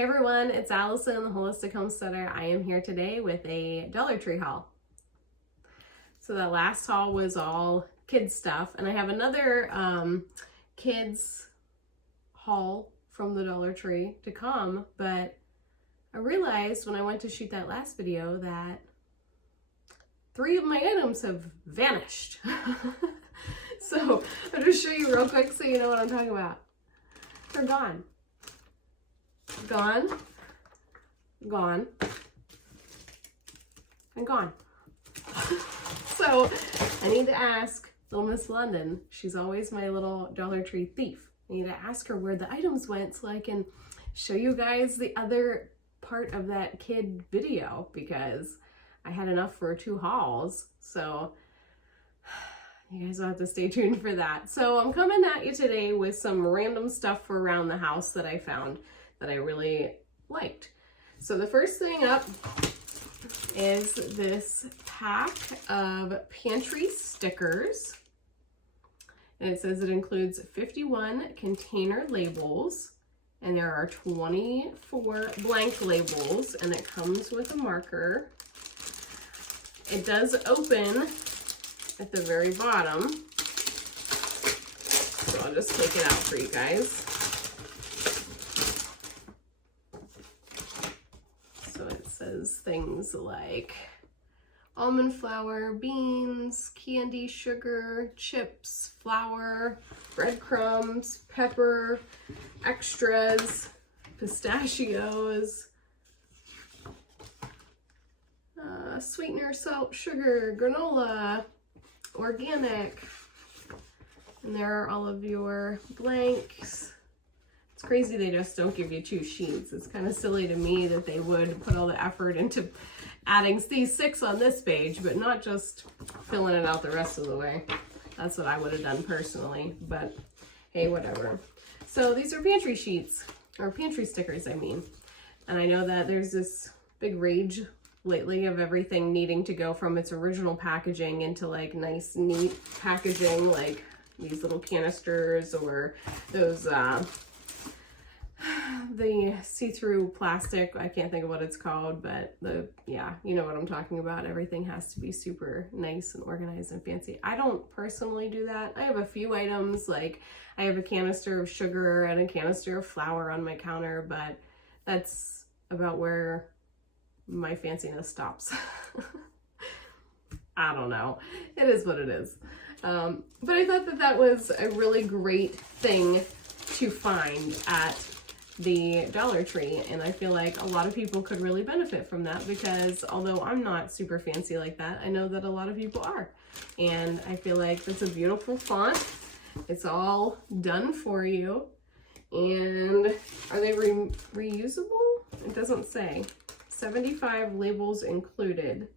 Hey everyone, it's Allison, the Holistic Homesteader. I am here today with a Dollar Tree haul. So that last haul was all kids stuff, and I have another kids haul from the Dollar Tree to come, but I realized when I went to shoot that last video that 3 of my items have vanished. So I'll just show you real quick so you know what I'm talking about. They're gone. Gone, gone, and gone. So I need to ask little Miss London. She's always my little Dollar Tree thief. I need to ask her where the items went so I can show you guys the other part of that kid video, because I had enough for 2 hauls. So you guys will have to stay tuned for that. So I'm coming at you today with some random stuff for around the house that I found that I really liked. So the first thing up is this pack of Pantry Stickers. And it says it includes 51 container labels, and there are 24 blank labels, and it comes with a marker. It does open at the very bottom. So I'll just take it out for you guys. So it says things like almond flour, beans, candy, sugar, chips, flour, breadcrumbs, pepper, extras, pistachios, sweetener, salt, sugar, granola, organic, and there are all of your blanks. It's crazy they just don't give you 2 sheets. It's kind of silly to me that they would put all the effort into adding these 6 on this page, but not just filling it out the rest of the way. That's what I would have done personally, but hey, whatever. So these are pantry sheets, or pantry stickers, I mean. And I know that there's this big rage lately of everything needing to go from its original packaging into like nice, neat packaging, like these little canisters or those, the see-through plastic, I can't think of what it's called, but yeah, you know what I'm talking about. Everything has to be super nice and organized and fancy. I don't personally do that. I have a few items, like I have a canister of sugar and a canister of flour on my counter, but that's about where my fanciness stops. I don't know. It is what it is. But I thought that that was a really great thing to find at the Dollar Tree, and I feel like a lot of people could really benefit from that, because although I'm not super fancy like that, I know that a lot of people are, and I feel like that's a beautiful font. It's all done for you. And are they reusable? It doesn't say. 75 labels included,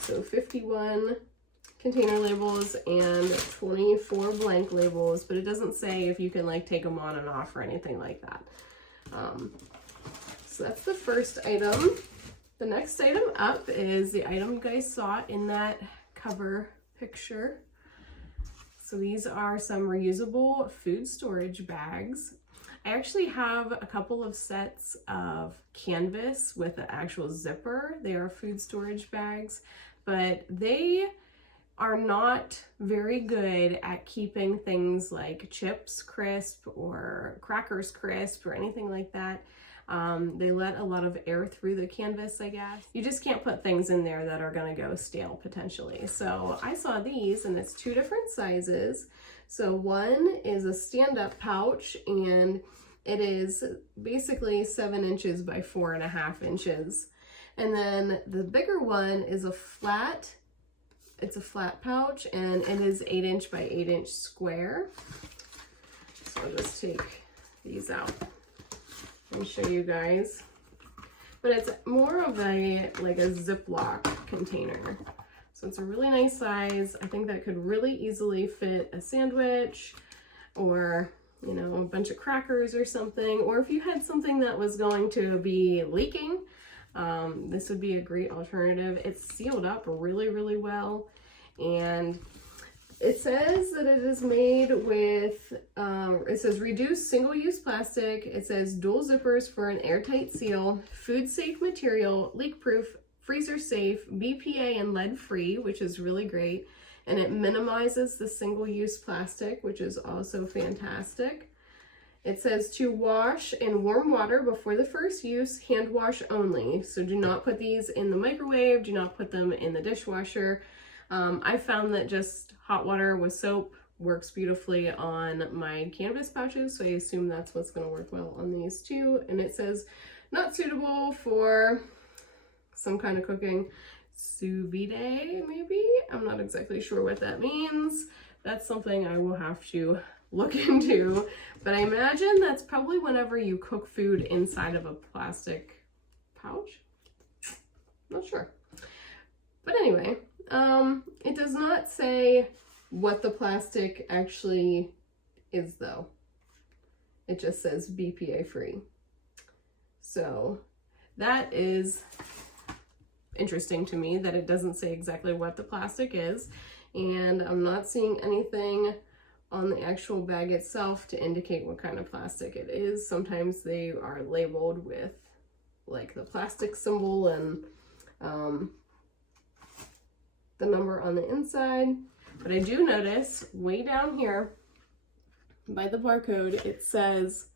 so 51 container labels and 24 blank labels, but it doesn't say if you can like take them on and off or anything like that. So that's the first item. The next item up is the item you guys saw in that cover picture. So these are some reusable food storage bags. I actually have a couple of sets of canvas with an actual zipper. They are food storage bags, but they are not very good at keeping things like chips crisp or crackers crisp or anything like that. They let a lot of air through the canvas, I guess. You just can't put things in there that are gonna go stale potentially. So I saw these, and it's 2 different sizes. So one is a stand-up pouch, and it is basically 7 inches by 4.5 inches. And then the bigger one is a flat, it's a flat pouch, and it is 8 inch by 8 inch square. So I'll just take these out and show you guys. But it's more of a, like a Ziploc container. So it's a really nice size. I think that could really easily fit a sandwich, or, you know, a bunch of crackers or something. Or if you had something that was going to be leaking, this would be a great alternative. It's sealed up really, really well. And It says that it is made with, it says reduce single-use plastic. It says dual zippers for an airtight seal, food-safe material, leak-proof, freezer-safe, BPA and lead-free, which is really great. And it minimizes the single-use plastic, which is also fantastic. It says to wash in warm water before the first use, hand wash only. So do not put these in the microwave, do not put them in the dishwasher. I found that just hot water with soap works beautifully on my cannabis pouches, so I assume that's what's going to work well on these too. And it says not suitable for some kind of cooking, sous vide maybe? I'm not exactly sure what that means. That's something I will have to look into, but I imagine that's probably whenever you cook food inside of a plastic pouch. Not sure. But anyway, it does not say what the plastic actually is though. It just says BPA free. So that is interesting to me that it doesn't say exactly what the plastic is, and I'm not seeing anything on the actual bag itself to indicate what kind of plastic it is. Sometimes they are labeled with like the plastic symbol and the number on the inside, but I do notice way down here by the barcode it says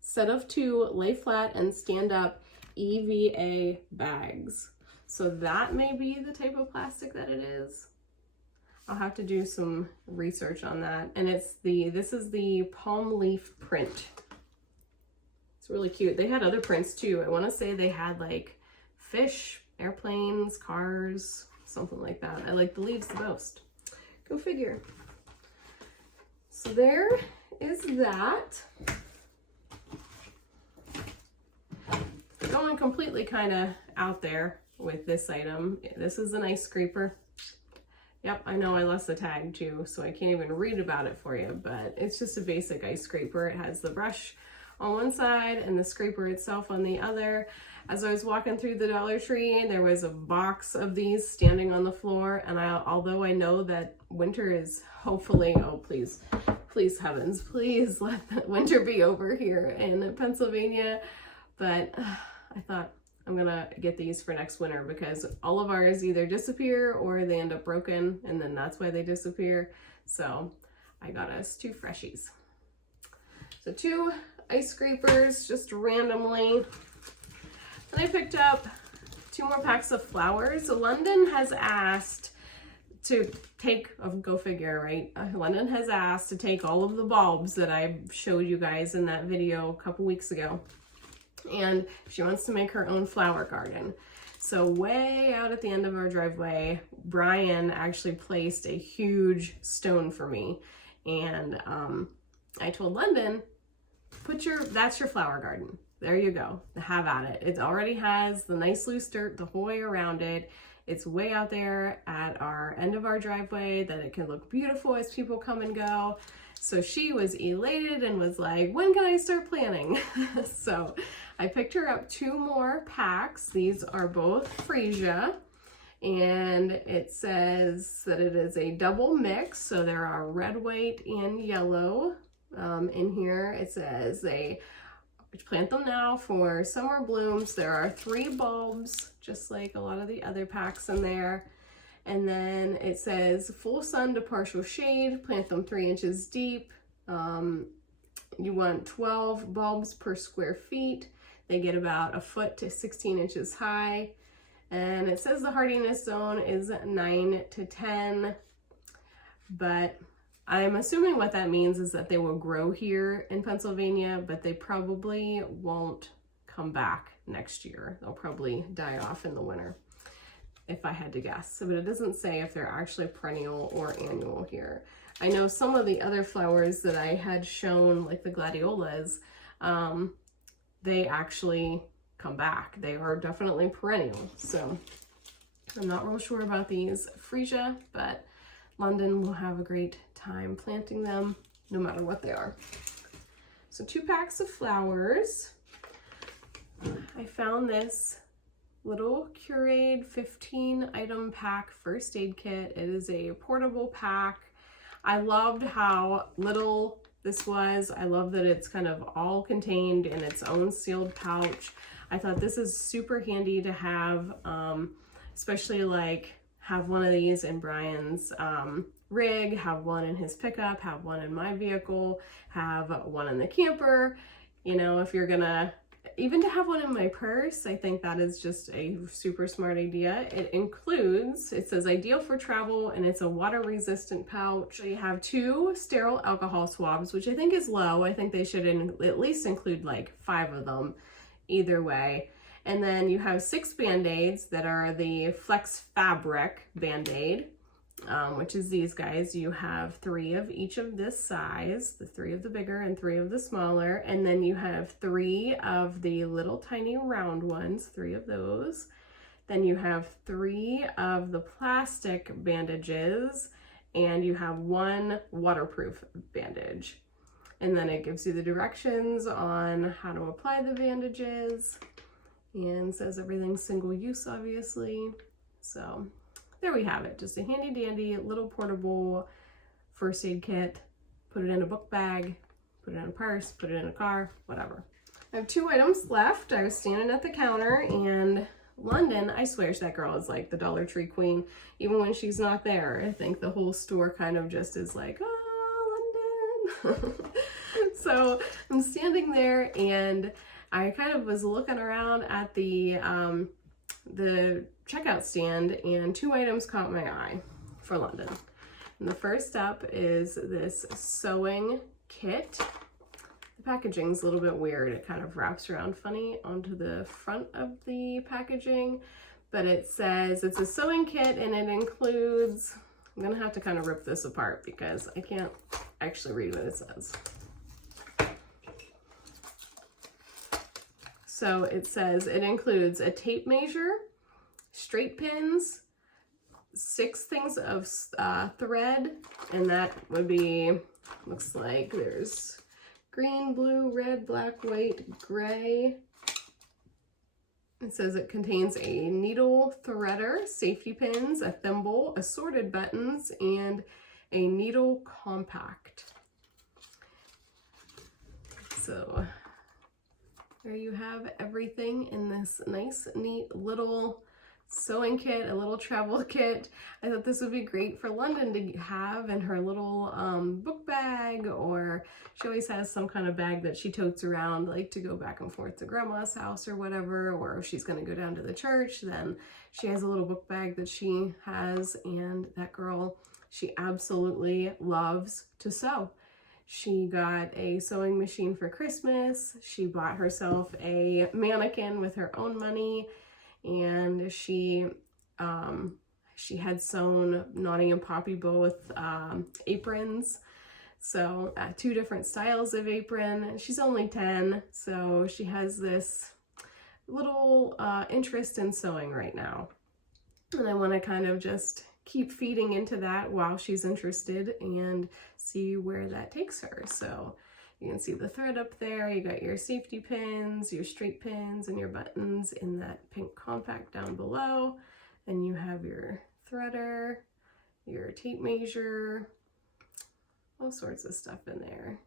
set of 2 lay flat and stand up EVA bags. So that may be the type of plastic that it is. I'll have to do some research on that. And this is the palm leaf print. It's really cute. They had other prints too. I want to say they had like fish, airplanes, cars, something like that. I like the leaves the most. Go figure. So there is that. Going completely kind of out there with this item. This is an ice scraper. Yep, I know I lost the tag too, so I can't even read about it for you, but it's just a basic ice scraper. It has the brush on one side and the scraper itself on the other. As I was walking through the Dollar Tree, there was a box of these standing on the floor, and although I know that winter is hopefully, oh please, please heavens, please let the winter be over here in Pennsylvania, but I thought I'm gonna get these for next winter because all of ours either disappear or they end up broken, and then that's why they disappear. So I got us 2 freshies. So 2 ice scrapers just randomly. Then I picked up 2 more packs of flowers. So London has asked to take, go figure, right? London has asked to take all of the bulbs that I showed you guys in that video a couple weeks ago. And she wants to make her own flower garden. So way out at the end of our driveway, Brian actually placed a huge stone for me. And I told London, that's your flower garden. There you go, have at it. It already has the nice loose dirt the whole way around it. It's way out there at our end of our driveway that it can look beautiful as people come and go. So she was elated and was like, when can I start planting? So I picked her up 2 more packs. These are both freesia, and it says that it is a double mix. So there are red, white, and yellow in here. It says they plant them now for summer blooms. There are 3 bulbs, just like a lot of the other packs in there. And then it says full sun to partial shade, plant them 3 inches deep. You want 12 bulbs per square feet. They get about 1 foot to 16 inches high. And it says the hardiness zone is 9 to 10. But I'm assuming what that means is that they will grow here in Pennsylvania, but they probably won't come back next year. They'll probably die off in the winter, if I had to guess. But it doesn't say if they're actually perennial or annual here. I know some of the other flowers that I had shown, like the gladiolas, they actually come back. They are definitely perennial. So I'm not real sure about these freesia, but London will have a great time planting them no matter what they are. So 2 packs of flowers. I found this little Curade 15 item pack first aid kit. It is a portable pack. I loved how little this was. I love that it's kind of all contained in its own sealed pouch. I thought this is super handy to have, especially like have one of these in Brian's rig, have one in his pickup, have one in my vehicle, have one in the camper. You know, if you're gonna, even to have one in my purse, I think that is just a super smart idea. It includes, it says ideal for travel, and it's a water resistant pouch. So you have 2 sterile alcohol swabs, which I think is low. I think they should at least include like 5 of them either way. And then you have 6 Band-Aids that are the Flex Fabric Band-Aid, which is these guys. You have 3 of each of this size, the 3 of the bigger and 3 of the smaller. And then you have 3 of the little tiny round ones, 3 of those. Then you have 3 of the plastic bandages, and you have 1 waterproof bandage. And then it gives you the directions on how to apply the bandages, and says everything's single use, obviously. So there we have it, just a handy dandy little portable first aid kit. Put it in a book bag, put it in a purse, put it in a car, whatever. I have 2 items left. I was standing at the counter, and London, I swear that girl is like the Dollar Tree queen. Even when she's not there, I think the whole store kind of just is like, oh, London. So I'm standing there, and I kind of was looking around at the checkout stand, and 2 items caught my eye for London. And the first up is this sewing kit. The packaging's a little bit weird. It kind of wraps around funny onto the front of the packaging, but it says it's a sewing kit, and it includes, I'm gonna have to kind of rip this apart because I can't actually read what it says. So it says it includes a tape measure, straight pins, 6 things of thread, and that would be, looks like there's green, blue, red, black, white, gray. It says it contains a needle threader, safety pins, a thimble, assorted buttons, and a needle compact. So there you have everything in this nice, neat little sewing kit, a little travel kit. I thought this would be great for London to have in her little book bag, or she always has some kind of bag that she totes around, like to go back and forth to grandma's house or whatever, or if she's going to go down to the church, then she has a little book bag that she has. And that girl, she absolutely loves to sew. She got a sewing machine for Christmas. She bought herself a mannequin with her own money, and she had sewn Naughty and Poppy both aprons. So 2 different styles of apron. She's only 10, so she has this little interest in sewing right now. And I want to kind of just keep feeding into that while she's interested and see where that takes her. So you can see the thread up there. You got your safety pins, your straight pins, and your buttons in that pink compact down below. And you have your threader, your tape measure, all sorts of stuff in there.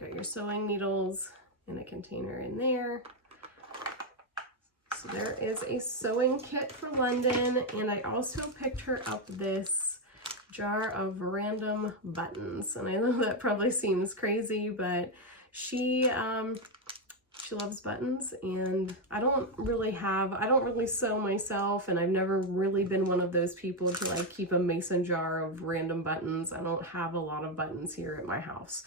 Got your sewing needles in a container in there. So there is a sewing kit for London, and I also picked her up this jar of random buttons. And I know that probably seems crazy, but she loves buttons, and I don't really sew myself, and I've never really been one of those people to like keep a mason jar of random buttons. I don't have a lot of buttons here at my house.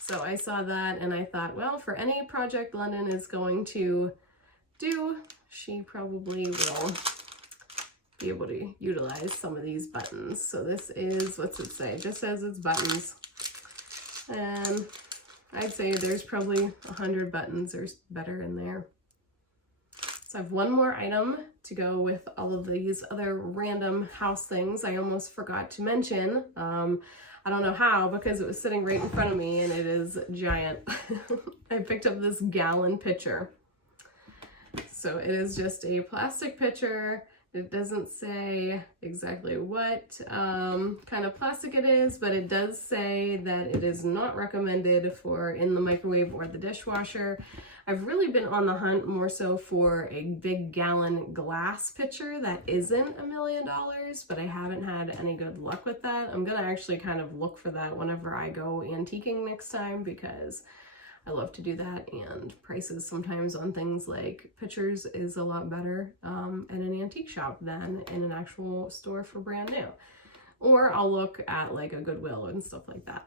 So I saw that, and I thought, well, for any project London is going to do, she probably will be able to utilize some of these buttons. So this is, what's it say? It just says it's buttons. And I'd say there's probably 100 buttons or better in there. So I have one more item to go with all of these other random house things I almost forgot to mention. I don't know how, because it was sitting right in front of me, and it is giant. I picked up this gallon pitcher. So it is just a plastic pitcher It doesn't say exactly what kind of plastic it is, but it does say that it is not recommended for in the microwave or the dishwasher. I've really been on the hunt more so for a big gallon glass pitcher that isn't $1 million, but I haven't had any good luck with that. I'm gonna actually kind of look for that whenever I go antiquing next time, because I love to do that, and prices sometimes on things like pitchers is a lot better in an antique shop than in an actual store for brand new. Or I'll look at like a Goodwill and stuff like that.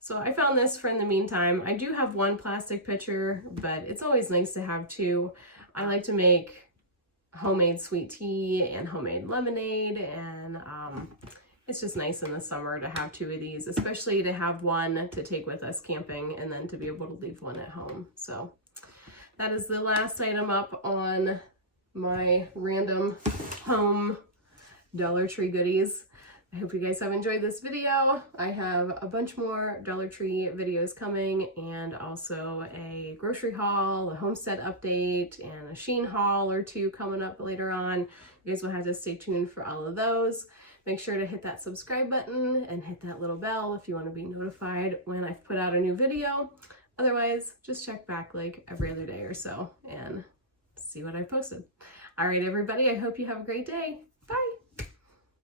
So I found this for in the meantime. I do have one plastic pitcher, but it's always nice to have two. I like to make homemade sweet tea and homemade lemonade, and it's just nice in the summer to have two of these, especially to have one to take with us camping and then to be able to leave one at home. So that is the last item up on my random home Dollar Tree goodies. I hope you guys have enjoyed this video. I have a bunch more Dollar Tree videos coming, and also a grocery haul, a homestead update, and a Sheen haul or two coming up later on. You guys will have to stay tuned for all of those. Make sure to hit that subscribe button and hit that little bell if you want to be notified when I've put out a new video. Otherwise, just check back like every other day or so and see what I posted. All right, everybody, I hope you have a great day.